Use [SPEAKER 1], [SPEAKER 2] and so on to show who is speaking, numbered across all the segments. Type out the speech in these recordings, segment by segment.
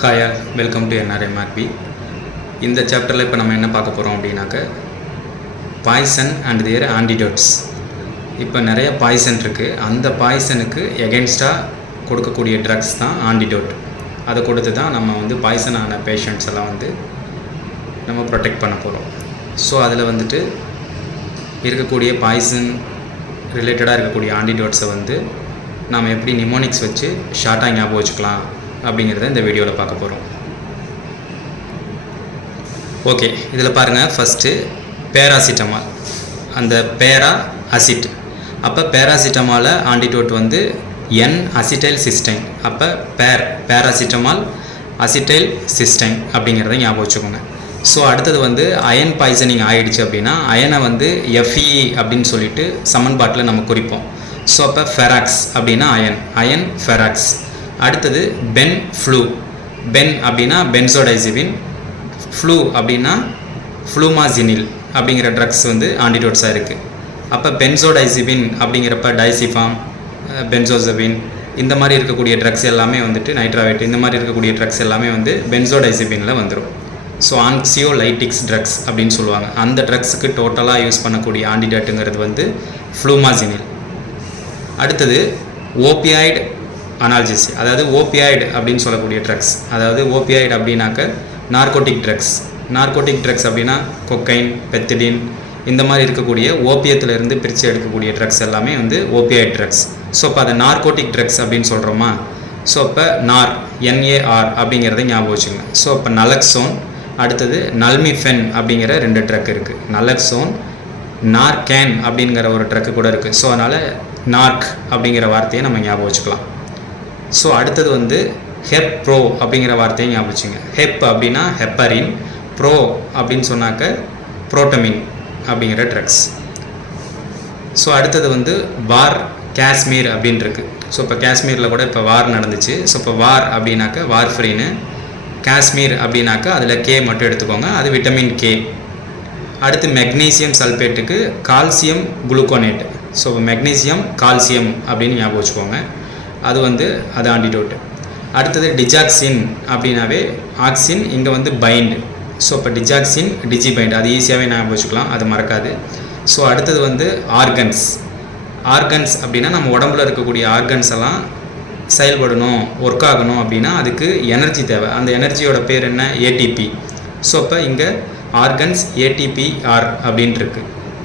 [SPEAKER 1] Hi all welcome to NRMRP இந்த சாப்டரில் இப்போ நம்ம என்ன பார்க்க போகிறோம் அப்படின்னாக்க பாய்சன் அண்ட் தியர் ஆன்டிடோட்ஸ் இப்போ நிறைய பாய்சன் இருக்குது அந்த பாய்சனுக்கு எகென்ஸ்டாக கொடுக்கக்கூடிய ட்ரக்ஸ் தான் ஆன்டிடோட் அதை கொடுத்து தான் நம்ம வந்து பாய்சன் ஆன பேஷண்ட்ஸ் எல்லாம் வந்து நம்ம ப்ரொடெக்ட் பண்ண போகிறோம் ஸோ அதில் வந்துட்டு இருக்கக்கூடிய பாய்சன் ரிலேட்டடாக இருக்கக்கூடிய ஆன்டிடோட்ஸை வந்து நாம் எப்படி நிமோனிக்ஸ் வச்சு ஷார்ட்டாக ஞாபகம் வச்சுக்கலாம். அப்படிங்கிறத இந்த வீடியோவில் பார்க்க போகிறோம் ஓகே இதில் பாருங்கள் ஃபஸ்ட்டு பேராசிட்டமால். அந்த பேரா அசிட். அப்போ பேராசிட்டமாலை ஆண்டிடோட் வந்து என் அசிட்டைல் சிஸ்டைன். அப்போ பேர் பேராசிட்டமால் அசிட்டைல் சிஸ்டைன் அப்படிங்கிறத ஞாபகம் வச்சுக்கோங்க. ஸோ அடுத்தது வந்து அயன் பாய்சனிங் ஆகிடுச்சு அப்படின்னா அயனை வந்து எஃப்இ அப்படின்னு சொல்லிட்டு சமன்பாட்டில் நம்ம குறிப்போம். ஸோ அப்போ ஃபெராக்ஸ் அப்படின்னா அயன் அயன் ஃபெராக்ஸ். அடுத்தது பென் ஃப்ளூ பென் அப்படின்னா பென்சோடைசிபின் ஃப்ளூ அப்படின்னா ஃப்ளூமாசினில் அப்படிங்கிற ட்ரக்ஸ் வந்து ஆன்டிடோட்ஸாக இருக்குது அப்போ பென்சோடைசிபின் அப்படிங்கிறப்ப டைசிஃபாம் பென்சோசபின் இந்த மாதிரி இருக்கக்கூடிய ட்ரக்ஸ் எல்லாமே வந்துட்டு நைட்ராவேட் இந்த மாதிரி இருக்கக்கூடிய ட்ரக்ஸ் எல்லாமே வந்து பென்சோடைசிபினில் வந்துடும் ஸோ ஆன்சியோலைட்டிக்ஸ் ட்ரக்ஸ் அப்படின்னு சொல்லுவாங்க. அந்த ட்ரக்ஸுக்கு டோட்டலாக யூஸ் பண்ணக்கூடிய ஆன்டிடோட்டுங்கிறது வந்து ஃப்ளூமாசினில் அடுத்தது ஓபியாய்டு அனால்ஜிசி அதாவது ஓபியாய்டு அப்படின்னு சொல்லக்கூடிய ட்ரக்ஸ் அதாவது ஓபியாய்டு அப்படின்னாக்க நார்கோட்டிக் ட்ரக்ஸ் நார்கோட்டிக் ட்ரக்ஸ் அப்படின்னா கொக்கைன் பெத்திடின் இந்த மாதிரி இருக்கக்கூடிய ஓபியத்திலிருந்து பிரித்து எடுக்கக்கூடிய ட்ரக்ஸ் எல்லாமே வந்து ஓபியாய்டு ட்ரக்ஸ் ஸோ இப்போ அதை நார்கோட்டிக் ட்ரக்ஸ் அப்படின்னு சொல்கிறோமா ஸோ இப்போ நார் என்ஏஆர் அப்படிங்கிறத ஞாபகம் வச்சுங்க ஸோ இப்போ நலக்ஸோன் அடுத்தது நல்மிஃபென் அப்படிங்கிற ரெண்டு ட்ரக் இருக்குது நலக்ஸோன் நார்கேன் அப்படிங்கிற ஒரு ட்ரக்கு கூட இருக்குது ஸோ அதனால் நார்க் அப்படிங்கிற வார்த்தையை நம்ம ஞாபகம் வச்சுக்கலாம். ஸோ அடுத்தது வந்து ஹெப் ப்ரோ அப்படிங்கிற வார்த்தையை ஞாபகம் வச்சுங்க. ஹெப் அப்படின்னா ஹெப்பரின் ப்ரோ அப்படின்னு சொன்னாக்க புரோட்டமின் அப்படிங்கிற ட்ரக்ஸ். ஸோ அடுத்தது வந்து வார் காஷ்மீர் அப்படின்னு ஸோ இப்போ காஷ்மீரில் கூட இப்போ வார் நடந்துச்சு. ஸோ இப்போ வார் அப்படின்னாக்க வார் ஃப்ரீன்னு காஷ்மீர் அப்படின்னாக்கா அதில் கே மட்டும் எடுத்துக்கோங்க. அது விட்டமின் கே. அடுத்து magnesium சல்பேட்டுக்கு calcium gluconate so magnesium calcium அப்படின்னு ஞாபகம் வச்சுக்கோங்க. அது வந்து அது ஆன்டிடோட் அடுத்தது டிஜாக்சின் அப்படின்னாவே ஆக்சின் இங்கே வந்து பைண்டு ஸோ இப்போ டிஜாக்சின் டிஜி பைண்ட் அது ஈஸியாகவே நான் வச்சுக்கலாம் அது மறக்காது. ஸோ அடுத்தது வந்து ஆர்கன்ஸ் ஆர்கன்ஸ் அப்படின்னா நம்ம உடம்புல இருக்கக்கூடிய ஆர்கன்ஸ் எல்லாம் செயல்படணும் ஒர்க் ஆகணும் அப்படின்னா அதுக்கு எனர்ஜி தேவை. அந்த எனர்ஜியோட பேர் என்ன? ஏடிபி ஸோ அப்போ இங்கே ஆர்கன்ஸ் ஏடிபிஆர் அப்படின்ட்டுருக்கு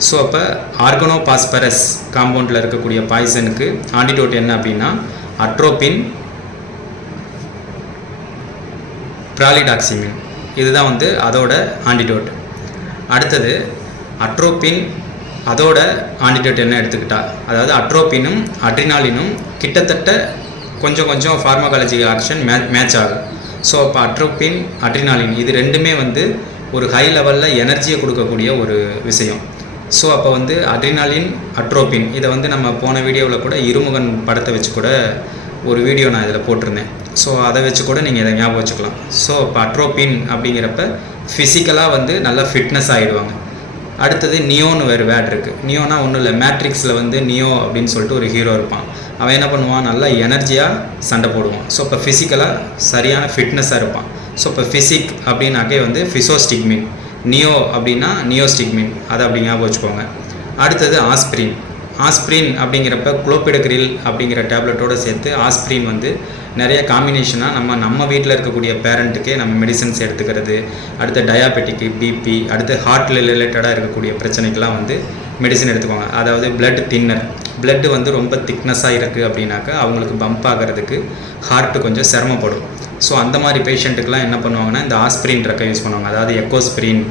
[SPEAKER 1] ஸோ அப்போ ஆர்கனோ பாஸ்பரஸ் காம்பவுண்டில் இருக்கக்கூடிய பாய்சனுக்கு ஆண்டிடோட் என்ன அப்படின்னா அட்ரோபின் பிராலிடாக்சிமின். இதுதான் வந்து அதோட ஆன்டிடோட் அடுத்தது அட்ரோபின் அதோட ஆன்டிடோட் என்ன எடுத்துக்கிட்டா? அதாவது அட்ரோபினும் அட்ரினாலினும் கிட்டத்தட்ட கொஞ்சம் கொஞ்சம் ஃபார்மகாலஜிக்கல் ஆக்ஷன் மே மேட்ச் ஆகும். ஸோ அப்போ அட்ரோபின் அட்ரினாலின் இது ரெண்டுமே வந்து ஒரு ஹை லெவலில் எனர்ஜியை கொடுக்கக்கூடிய ஒரு விஷயம். ஸோ அப்போ வந்து அட்ரினாலின் அட்ரோபின் இதை வந்து நம்ம போன வீடியோவில் கூட இருமுகன் படத்தை வச்சு கூட ஒரு வீடியோ நான் இதில் போட்டிருந்தேன். ஸோ அதை வச்சு கூட நீங்கள் இதை ஞாபகம் வச்சுக்கலாம். ஸோ இப்போ அட்ரோபின் அப்படிங்கிறப்ப ஃபிசிக்கலாக வந்து நல்லா ஃபிட்னஸ் ஆகிடுவாங்க அடுத்தது நியோன்னு வேறு வேட் இருக்குது நியோனா ஒன்றும் இல்லை மேட்ரிக்ஸில் வந்து நியோ அப்படின்னு சொல்லிட்டு ஒரு ஹீரோ இருப்பான். அவன் என்ன பண்ணுவான்? நல்லா எனர்ஜியாக சண்டை போடுவான். ஸோ இப்போ ஃபிசிக்கலாக சரியான ஃபிட்னஸாக இருப்பான். ஸோ இப்போ ஃபிசிக் அப்படின்னாக்கே வந்து ஃபிசோஸ்டிக்மின் நியோ அப்படின்னா நியோஸ்டிக்மின் அதை அப்படி ஞாபகம் வச்சுக்கோங்க. அடுத்தது ஆஸ்பிரின் ஆஸ்பிரின் அப்படிங்கிறப்ப குளோபிடக்ரில் அப்படிங்கிற டேப்லெட்டோடு சேர்த்து ஆஸ்பிரின் வந்து நிறைய காம்பினேஷனாக நம்ம நம்ம வீட்டில் இருக்கக்கூடிய பேரண்ட்டுக்கே நம்ம மெடிசன்ஸ் எடுத்துக்கிறது. அடுத்து டயாபெட்டிக்கு பிபி அடுத்து ஹார்ட்டில் ரிலேட்டடாக இருக்கக்கூடிய பிரச்சனைக்கெலாம் வந்து மெடிசன் எடுத்துக்கோங்க. அதாவது பிளட் தின்னர் பிளட்டு வந்து ரொம்ப திக்னஸாக இருக்குது அப்படின்னாக்கா அவங்களுக்கு பம்ப் ஆகிறதுக்கு ஹார்ட்டு கொஞ்சம் சிரமப்படும். ஸோ அந்த மாதிரி பேஷண்ட்டுக்கெலாம் என்ன பண்ணுவாங்கன்னா இந்த ஆஸ்பிரின் ட்ரக்கை யூஸ் பண்ணுவாங்க. அதாவது எக்கோஸ்பிரின்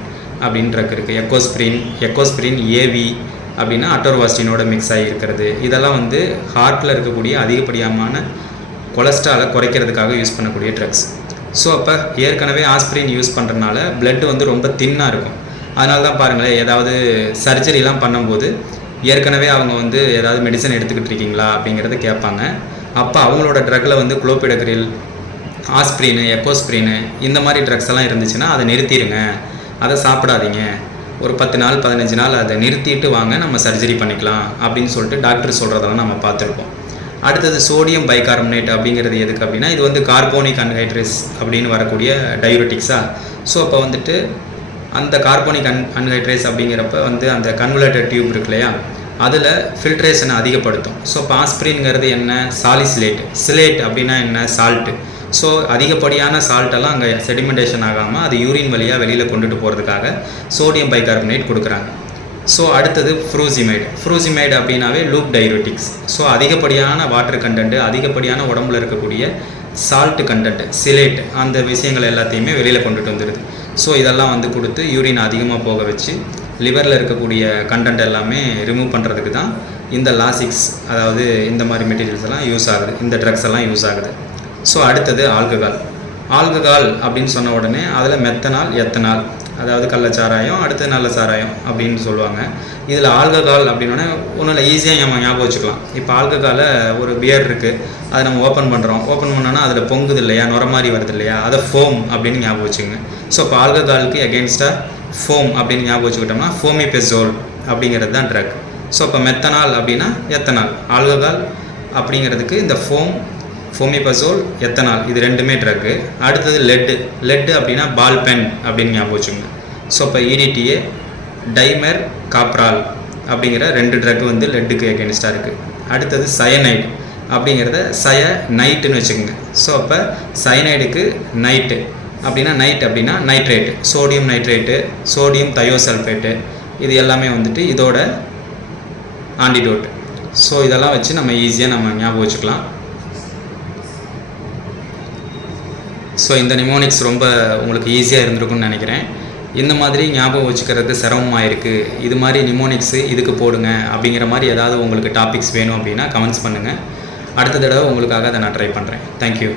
[SPEAKER 1] அப்படின்னு ட்ரக் இருக்குது எக்கோஸ்பிரின் எக்கோஸ்பிரின் ஏவி அப்படின்னா அட்டோர்வாஸ்டினோட மிக்ஸ் ஆகி இருக்கிறது. இதெல்லாம் வந்து ஹார்ட்டில் இருக்கக்கூடிய அதிகப்படியான கொலஸ்ட்ராலை குறைக்கிறதுக்காக யூஸ் பண்ணக்கூடிய ட்ரக்ஸ் ஸோ அப்போ ஏற்கனவே ஆஸ்பிரின் யூஸ் பண்ணுறதுனால பிளட் வந்து ரொம்ப தின்னாக இருக்கும். அதனால தான் பாருங்களேன் ஏதாவது சர்ஜரிலாம் பண்ணும்போது ஏற்கனவே அவங்க வந்து ஏதாவது மெடிசன் எடுத்துக்கிட்டு இருக்கீங்களா அப்படிங்கிறத கேட்பாங்க. அப்போ அவங்களோட ட்ரக்கில் வந்து குளோபிடக்ரில் ஆஸ்பிரின் எக்கோஸ்பிரின் இந்த மாதிரி ட்ரக்ஸ் எல்லாம் இருந்துச்சுன்னா அதை நிறுத்திடுங்க அதை சாப்பிடாதீங்க. ஒரு பத்து நாள் பதினஞ்சு நாள் அதை நிறுத்திட்டு வாங்க நம்ம சர்ஜரி பண்ணிக்கலாம் அப்படின்னு சொல்லிட்டு டாக்டர் சொல்கிறதெல்லாம் நம்ம பார்த்துருப்போம். அடுத்தது சோடியம் பைகார்பனேட் அப்படிங்கிறது எதுக்கு அப்படின்னா இது வந்து கார்போனிக் அன்ஹைட்ரேஸ் அப்படின்னு வரக்கூடிய டயூரட்டிக்ஸா ஸோ அப்போ வந்துட்டு அந்த கார்போனிக் அன் அன்ஹைட்ரேஸ் அப்படிங்கிறப்ப வந்து அந்த கன்வெர்டட் டியூப் இருக்கு இல்லையா? அதில் ஃபில்ட்ரேஷனை அதிகப்படுத்தும். ஸோ இப்போ ஆஸ்பிரின்ங்கிறது என்ன? சாலிசிலேட் சிலேட் அப்படின்னா என்ன? சால்ட்டு ஸோ அதிகப்படியான சால்ட்டெல்லாம் அங்கே செடிமெண்டேஷன் ஆகாமல் அது யூரின் வழியாக வெளியில் கொண்டுட்டு போகிறதுக்காக சோடியம் பைகார்பனேட் கொடுக்குறாங்க. ஸோ அடுத்தது ஃப்ரூசிமைடு ஃப்ரூசிமைடு அப்படின்னாவே லூப் டைரோட்டிக்ஸ் ஸோ அதிகப்படியான வாட்டர் கண்டென்ட் அதிகப்படியான உடம்புல இருக்கக்கூடிய சால்ட் கண்டென்ட் சிலேட் அந்த விஷயங்கள் எல்லாத்தையுமே வெளியில் கொண்டுட்டு வந்துடுது ஸோ இதெல்லாம் வந்து கொடுத்து யூரின் அதிகமாக போக வச்சு லிவரில் இருக்கக்கூடிய கண்டென்ட் எல்லாமே ரிமூவ் பண்ணுறதுக்கு தான் இந்த லாசிக்ஸ் அதாவது இந்த மாதிரி மெட்டீரியல்ஸ் எல்லாம் யூஸ் ஆகுது. இந்த ட்ரக்ஸ் எல்லாம் யூஸ் ஆகுது. ஸோ அடுத்தது ஆல்கஹால். ஆல்கஹால் அப்படின்னு சொன்ன உடனே அதில் மெத்தனால் எத்தனால். அதாவது கள்ளச்சாராயம் அடுத்து நல்ல சாராயம் அப்படின்னு சொல்லுவாங்க. இதில் ஆல்கஹால் அப்படின்னோடனே ஒன்றும் இல்லை ஈஸியாக நம்ம ஞாபகம் வச்சுக்கலாம். இப்போ ஆல்கஹாலை ஒரு பியர் இருக்குது அதை நம்ம ஓப்பன் பண்ணுறோம் ஓப்பன் பண்ணோன்னா அதில் பொங்குது இல்லையா? நுர மாதிரி வருது இல்லையா? அதை ஃபோம் அப்படின்னு ஞாபகம் வச்சுக்கோங்க. ஸோ இப்போ ஆல்கஹாலுக்கு எகென்ஸ்டாக ஃபோம் அப்படின்னு ஞாபகம் வச்சுக்கிட்டோம்னா ஃபோமிபெசோல் அப்படிங்கிறது தான் ட்ரக் ஸோ இப்போ மெத்தனால் அப்படின்னா எத்தனால்? ஆல்கஹால் அப்படிங்கிறதுக்கு இந்த ஃபோம் ஃபோமிபசோல் எத்தனால் இது ரெண்டுமே ட்ரக்கு அடுத்தது லெட்டு லெட்டு அப்படின்னா பால் பென் அப்படின்னு ஞாபகம் வச்சுங்க ஸோ இப்போ இடிடிஏ டைமர் காப்ரால் அப்படிங்கிற ரெண்டு ட்ரக் வந்து லெட்டுக்கு எகென்ஸ்டாக இருக்குது அடுத்தது சயனைடு அப்படிங்கிறத சய நைட்டுன்னு வச்சுக்கோங்க. ஸோ அப்போ சயனைடுக்கு நைட்டு அப்படின்னா நைட் அப்படின்னா nitrate sodium nitrate sodium thiosulphate இது எல்லாமே வந்துட்டு இதோட ஆன்டிடோட் ஸோ இதெல்லாம் வச்சு நம்ம ஈஸியாக நம்ம ஞாபகம் வச்சுக்கலாம். ஸோ இந்த நிமோனிக்ஸ் ரொம்ப உங்களுக்கு ஈஸியாக இருந்திருக்கும்னு நினைக்கிறேன். இந்த மாதிரி ஞாபகம் வச்சுக்கிறது சிரமமாக இருக்குது இது மாதிரி நிமோனிக்ஸு இதுக்கு போடுங்க அப்படிங்கிற மாதிரி ஏதாவது உங்களுக்கு டாபிக்ஸ் வேணும் அப்படின்னா கமெண்ட்ஸ் பண்ணுங்கள் அடுத்த தடவை உங்களுக்காக அதை நான் ட்ரை பண்ணுறேன் தேங்க்யூ